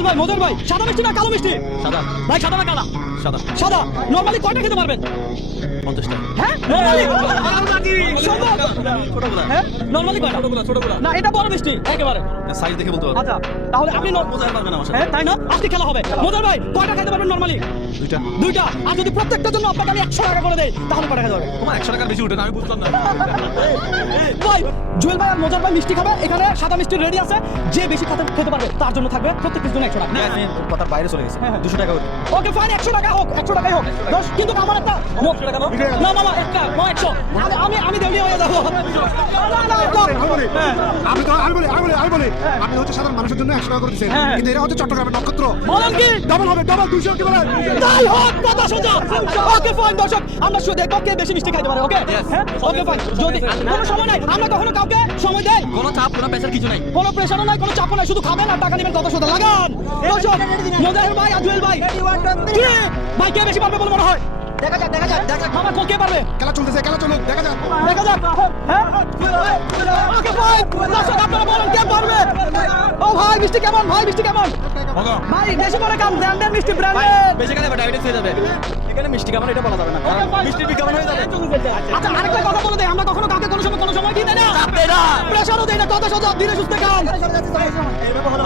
জুয়েল ভাই, মজার ভাই, সাদা মিষ্টি না কালো মিষ্টি? সাদা। ভাই সাদা না কালা? সাদা। সাদা। নরমালি কয়টা খেতে পারবেন? 50টা। হ্যাঁ নরমালি সম্ভব? ছোটগুলা। হ্যাঁ নরমালি কয়টা? ছোটগুলা। না এটা বড় মিষ্টি একেবারে। সাইজ দেখে বলতে পারবো। আচ্ছা তাহলে আপনি বোঝাতে পারবেন আমার সাথে। হ্যাঁ তাই না, আজকে খেলা হবে। মজার ভাই কয়টা খেতে পারবেন নরমালি? 2টা। 2টা। আর যদি প্রত্যেকটার জন্য আপনাকে আমি 100 টাকা করে দেই তাহলে কয়টা খেতে পারবেন? তোমার 100 টাকার বেশি উঠে না, আমি বুঝলাম না। ভাই জুয়েল ভাই আর মজার ভাই মিষ্টি খাবে, এখানে সাদা মিষ্টি রেডি আছে, যে বেশি খেতে পারবে তার জন্য থাকবে প্রত্যেকের জন্য 100 টাকা। আমি কথার বাইরে চলে গেছি। 200 টাকা উঠে। ওকে ফাইন 100 টাকা হোক, 100 টাকাই হোক। কিন্তু আমার একটা না মামা একটা 100 আমি দেউলিয়া হয়ে যাবো। আমি হচ্ছে সাধারণ মানুষের জন্য 100 টাকা করে দিচ্ছেন, হ্যাঁ। কিন্তু এরা হচ্ছে চট্টগ্রামের নক্ষত্র। বলেন কি ডাবল হবে, ডাবল 200 কি বলেন? তাই হোক, কথা সোজা। ওকে ফাইন দর্শক, আমরা শুধু দেখবো কে বেশি মিষ্টি খাইতে পারে। ওকে হ্যাঁ ওকে ফাইন। যদি কোনো সময় নাই, আমরা কখনো কাউকে সময় দেই, কোনো চাপ, কোনো প্রেসার কিছু নাই। কোনো প্রেশারও নাই, কোনো চাপও নাই, শুধু খাবেন আর টাকা নেবেন, কথা সোজা লাগান। দর্শক মজার ভাই আর জুয়েল ভাই কি ভাই কে বেশি পারবে বলে মনে হয়? দেখা যাক মামা কে পারবে? খেলা চলতেছে, খেলা চলুক, দেখা যাক। দেখা যাক হ্যাঁ ওকে ফাইন দর্শক আপনারা বলেন কে পারবে? ও ভাই মিষ্টি কেমন? ভাই মিষ্টি কেমন? ভাই দেশি করে কাম ব্র্যান্ডের মিষ্টি, ব্র্যান্ডের। বেশি খেলে ডায়াবেটিস হয়ে যাবে। এখানে মিষ্টি কেমন এটা বলা যাবে না, কারণ মিষ্টি কেমন হয়ে যাবে। আচ্ছা আরেকটা কথা বলে দেই, আমরা কখনো কাউকে কোনো সময় কি দেই না, চাপ দেয় না। প্রেশারও দেই না, কথা সোজা ধীরে সুস্থে খান।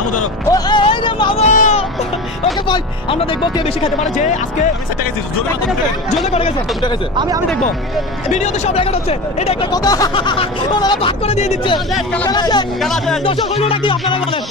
আমু ধরো। ও এই রে মামা। ওকে ভাই আমরা দেখবো কে বেশি খেতে পারে, যে আজকে আমি 60 টাকা দিছি, জোরে মাত্র জোরে করে গেছে। 2 টাকা আছে। আমি দেখবো ভিডিওতে সব রেকর্ড হচ্ছে, এটা একটা কথা ওনারা ভাগ করে দিয়ে দিচ্ছে। দর্শক হইলো নাকি আপনারা বলেন?